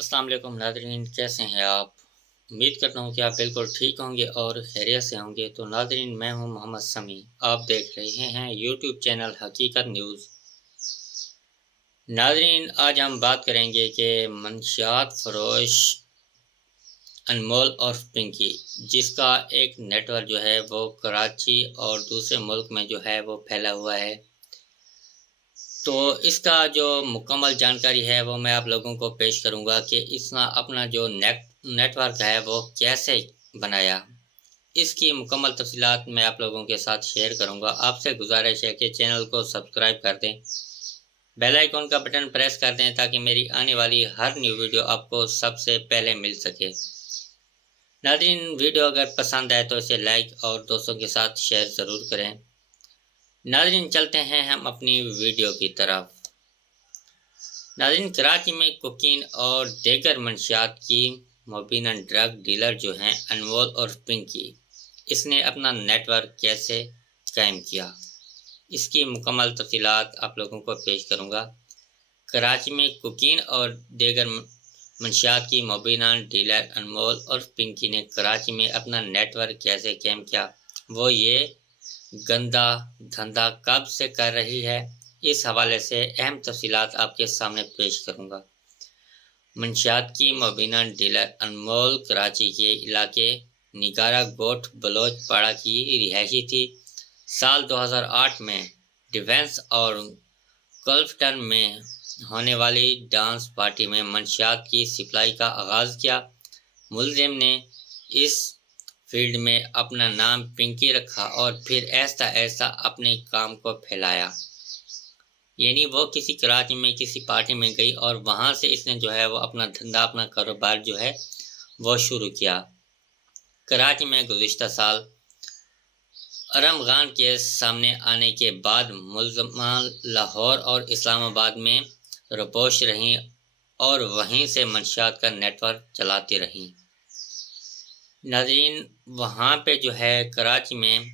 अस्सलाम वालेकुम नाज़रीन, कैसे हैं आप। उम्मीद करता हूँ कि आप बिल्कुल ठीक होंगे और खैरियत से होंगे। तो नाज़रीन, मैं हूँ मोहम्मद समी। आप देख रहे हैं यूट्यूब चैनल हकीकत न्यूज़। नाज़रीन, आज हम बात करेंगे कि मंशियात फरोश अनमोल और पिंकी, जिसका एक नेटवर्क जो है वो कराची और दूसरे मुल्क में जो है वो फैला हुआ है। तो इसका जो मुकम्मल जानकारी है वो मैं आप लोगों को पेश करूंगा कि इसका अपना जो नेटवर्क है वो कैसे बनाया। इसकी मुकम्मल तफसीलात मैं आप लोगों के साथ शेयर करूंगा। आपसे गुजारिश है कि चैनल को सब्सक्राइब कर दें, बेल आइकॉन का बटन प्रेस कर दें ताकि मेरी आने वाली हर न्यू वीडियो आपको सबसे पहले मिल सके। नाज़रीन, वीडियो अगर पसंद आए तो इसे लाइक और दोस्तों के साथ शेयर ज़रूर करें। नाज़रीन, चलते हैं हम अपनी वीडियो की तरफ। नाज़रीन, कराची में कोकीन और दीगर मंशियात की मुबीना ड्रग डीलर जो हैं अनमोल और पिंकी, इसने अपना नेटवर्क कैसे कायम किया, इसकी मुकम्मल तफसीलात आप लोगों को पेश करूंगा। कराची में कोकीन और दीगर मंशियात की मुबीना डीलर अनमोल और पिंकी ने कराची में अपना नेटवर्क कैसे कायम किया, वो ये गंदा धंधा कब से कर रही है, इस हवाले से अहम तफसीलात आपके सामने पेश करूंगा। मंशियात की मुबीना डीलर अनमोल कराची के इलाके निगारा गोट बलोच पाड़ा की रिहायशी थी। साल 2008 में डिफेंस और कल्फटन में होने वाली डांस पार्टी में मंशियात की सप्लाई का आगाज़ किया। मुलजिम ने इस फील्ड में अपना नाम पिंकी रखा और फिर ऐसा ऐसा अपने काम को फैलाया। यानी वो किसी कराची में किसी पार्टी में गई और वहाँ से इसने जो है वो अपना धंधा अपना कारोबार जो है वो शुरू किया। कराची में गुज़िश्ता साल अरमगान के सामने आने के बाद मुलज़मा लाहौर और इस्लामाबाद में रपोश रहीं और वहीं से मंशियात का नेटवर्क चलाती रहीं। नाज़रीन, वहाँ पे जो है कराची में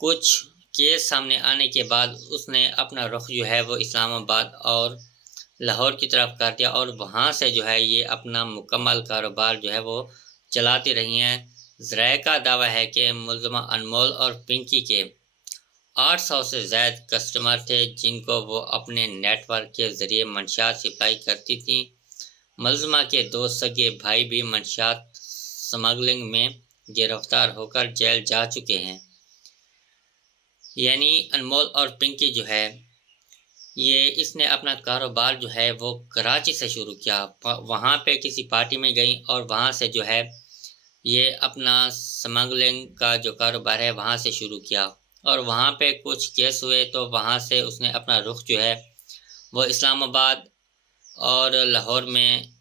कुछ केस सामने आने के बाद उसने अपना रुख जो है वो इस्लामाबाद और लाहौर की तरफ कर दिया और वहाँ से जो है ये अपना मुकम्मल कारोबार जो है वो चलाती रही हैं। ज़राए का दावा है कि मुलज़मा अनमोल और पिंकी के 800 से ज़ायद कस्टमर थे जिनको वो अपने नेटवर्क के ज़रिए मंशियात सप्लाई करती थी। मुलज़मा के दो सगे भाई भी मंशियात स्मगलिंग में गिरफ्तार होकर जेल जा चुके हैं। यानी अनमोल और पिंकी जो है ये इसने अपना कारोबार जो है वो कराची से शुरू किया। वहाँ पे किसी पार्टी में गई और वहाँ से जो है ये अपना स्मगलिंग का जो कारोबार है वहाँ से शुरू किया और वहाँ पे कुछ केस हुए तो वहाँ से उसने अपना रुख जो है वो इस्लामाबाद और लाहौर में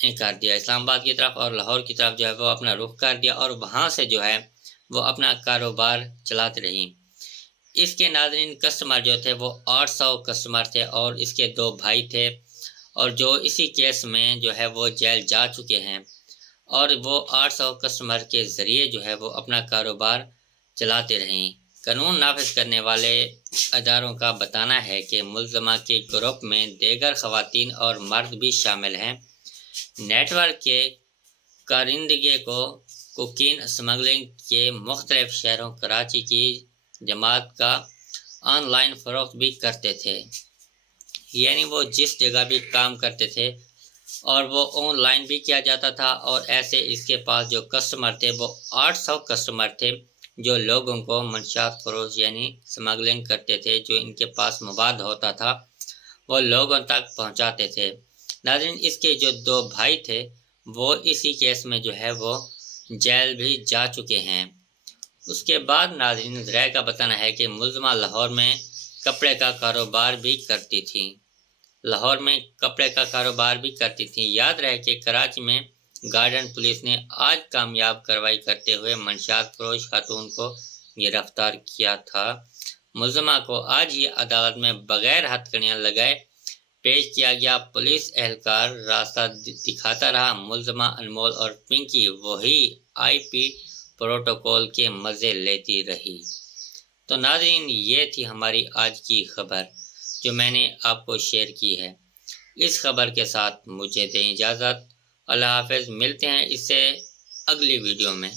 कर दिया। इस्लामाबाद की तरफ और लाहौर की तरफ जो है वो अपना रुख कर दिया और वहाँ से जो है वो अपना कारोबार चलाती रही। इसके नाज़रीन कस्टमर जो थे वो 800 कस्टमर थे और इसके दो भाई थे और जो इसी केस में जो है वो जेल जा चुके हैं और वो 800 कस्टमर के ज़रिए जो है वो अपना कारोबार चलाते रहें। कानून नाफिज करने वाले अदारों का बताना है कि मुलज़मा के ग्रुप में दीगर ख़वातीन और मर्द भी शामिल हैं। नेटवर्क के कारिंदगी को कोकीन स्मगलिंग के मुख्तलिफ शहरों कराची की जमात का ऑनलाइन फ़रोख्त भी करते थे। यानी वो जिस जगह भी काम करते थे और वो ऑनलाइन भी किया जाता था और ऐसे इसके पास जो कस्टमर थे वो 800 कस्टमर थे जो लोगों को मंशियात फरोश यानी स्मगलिंग करते थे। जो इनके पास मवाद होता था वो लोगों तक पहुंचाते थे। नाज़रीन, इसके जो दो भाई थे वो इसी केस में जो है वो जेल भी जा चुके हैं। उसके बाद नाज़रीन ज़राए का बताना है कि मुलज़मा लाहौर में कपड़े का कारोबार भी करती थी। लाहौर में कपड़े का कारोबार भी करती थी। याद रहे कि कराची में गार्डन पुलिस ने आज कामयाब कार्रवाई करते हुए मंशियात फरोश खातून को गिरफ्तार किया था। मुलज़मा को आज ही अदालत में बगैर हथकड़ियाँ लगाए पेश किया गया। पुलिस एहलकार रास्ता दिखाता रहा। मुलज़मा अनमोल और पिंकी वही IP प्रोटोकॉल के मज़े लेती रही। तो नाज़रीन, ये थी हमारी आज की खबर जो मैंने आपको शेयर की है। اس خبر کے ساتھ مجھے دیں اجازت۔ اللہ حافظ، ملتے ہیں اس سے اگلی ویڈیو میں۔